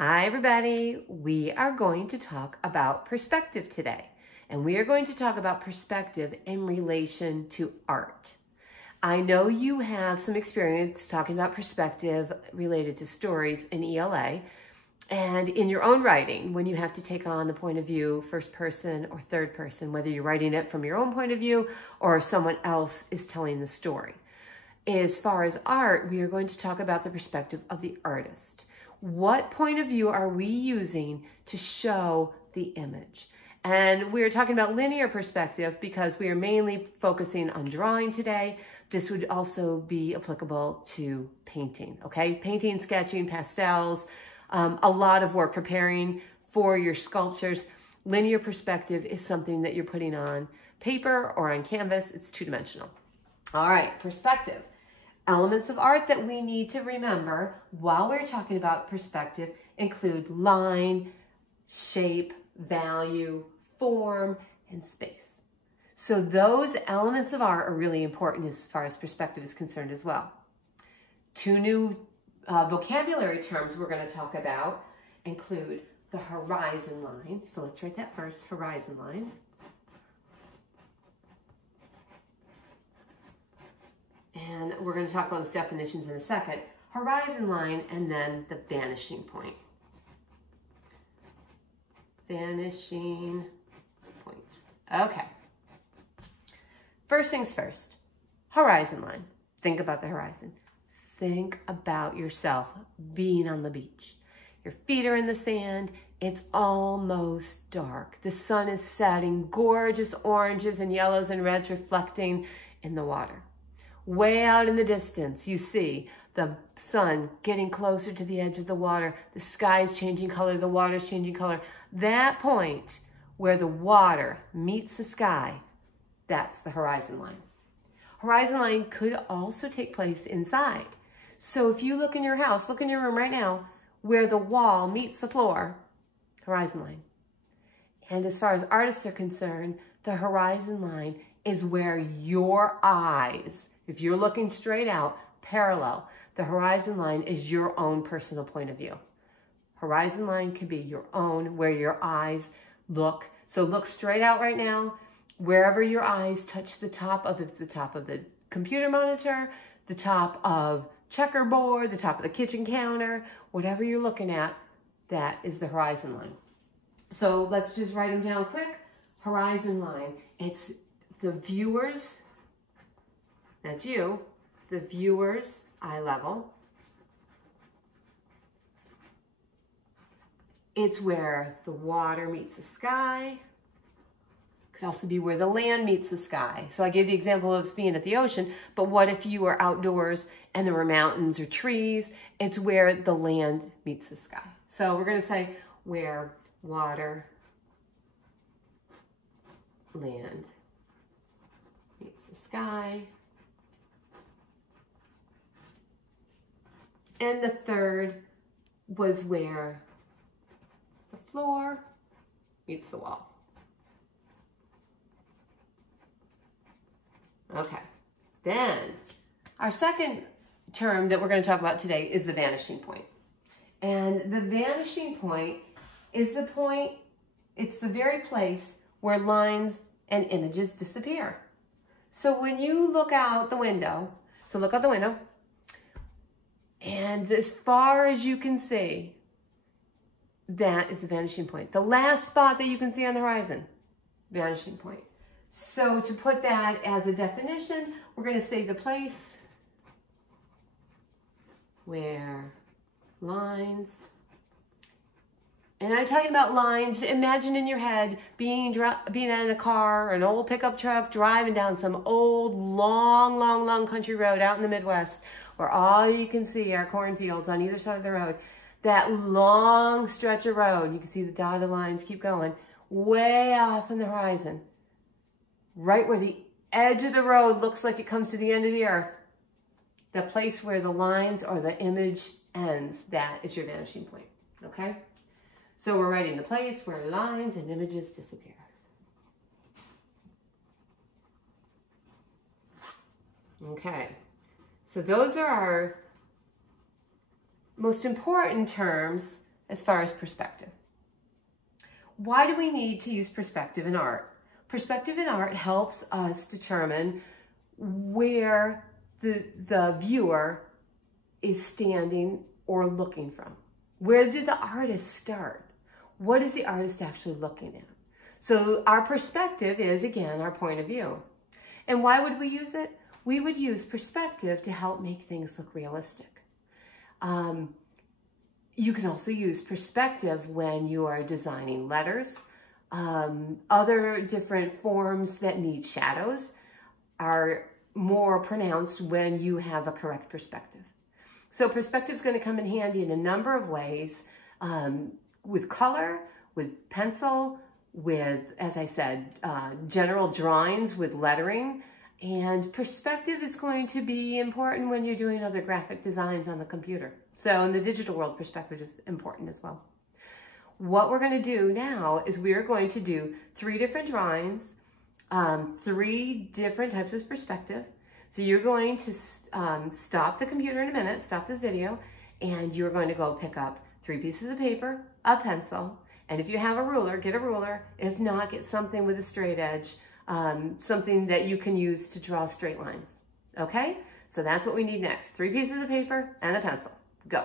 Hi everybody, we are going to talk about perspective today, and we are going to talk about perspective in relation to art. I know you have some experience talking about perspective related to stories in ELA and in your own writing when you have to take on the point of view, first person or third person, whether you're writing it from your own point of view or someone else is telling the story. As far as art, we are going to talk about the perspective of the artist. What point of view are we using to show the image? And we're talking about linear perspective because we are mainly focusing on drawing today. This would also be applicable to painting, okay? Painting, sketching, pastels, a lot of work preparing for your sculptures. Linear perspective is something that you're putting on paper or on canvas. It's two-dimensional. All right, perspective. Elements of art that we need to remember while we're talking about perspective include line, shape, value, form, and space. So those elements of art are really important as far as perspective is concerned as well. Two new vocabulary terms we're going to talk about include the horizon line. So let's write that first, horizon line. And we're going to talk about those definitions in a second. Horizon line and then the vanishing point. Vanishing point. Okay. First things first, horizon line. Think about the horizon. Think about yourself being on the beach. Your feet are in the sand. It's almost dark. The sun is setting, gorgeous oranges and yellows and reds reflecting in the water. Way out in the distance, you see the sun getting closer to the edge of the water. The sky is changing color, the water is changing color. That point where the water meets the sky, that's the horizon line. Horizon line could also take place inside. So if you look in your house, look in your room right now, where the wall meets the floor, horizon line. And as far as artists are concerned, the horizon line is where your eyes, if you're looking straight out, parallel, the horizon line is your own personal point of view. Horizon line can be your own, where your eyes look. So look straight out right now, wherever your eyes touch the top of, it's the top of the computer monitor, the top of checkerboard, the top of the kitchen counter, whatever you're looking at, that is the horizon line. So let's just write them down quick. Horizon line, it's the viewer's, that's you, the viewer's eye level. It's where the water meets the sky. Could also be where the land meets the sky. So I gave the example of being at the ocean, but what if you were outdoors and there were mountains or trees? It's where the land meets the sky. So we're going to say where water, land meets the sky. And the third was where the floor meets the wall. Okay, then our second term that we're going to talk about today is the vanishing point. And the vanishing point is the point, it's the very place where lines and images disappear. So when you look out the window, so look out the window, and as far as you can see, that is the vanishing point. The last spot that you can see on the horizon, vanishing point. So to put that as a definition, we're going to say the place where lines, and I'm talking about lines, imagine in your head being in a car or an old pickup truck driving down some old, long country road out in the Midwest where all you can see are cornfields on either side of the road. That long stretch of road, you can see the dotted lines keep going, way off in the horizon, right where the edge of the road looks like it comes to the end of the earth, the place where the lines or the image ends, that is your vanishing point, okay? So we're writing the place where lines and images disappear. Okay, so those are our most important terms as far as perspective. Why do we need to use perspective in art? Perspective in art helps us determine where the viewer is standing or looking from. Where did the artist start? What is the artist actually looking at? So our perspective is, again, our point of view. And why would we use it? We would use perspective to help make things look realistic. You can also use perspective when you are designing letters. Other different forms that need shadows are more pronounced when you have a correct perspective. So perspective is going to come in handy in a number of ways, with color, with pencil, with, as I said, general drawings with lettering. And perspective is going to be important when you're doing other graphic designs on the computer. So in the digital world, perspective is important as well. What we're going to do now is we are going to do 3 different drawings, 3 different types of perspective. So you're going to stop the computer in a minute, stop this video, and you're going to go pick up 3 pieces of paper, a pencil, and if you have a ruler, get a ruler. If not, get something with a straight edge, something that you can use to draw straight lines. Okay? So that's what we need next. 3 pieces of paper and a pencil. Go.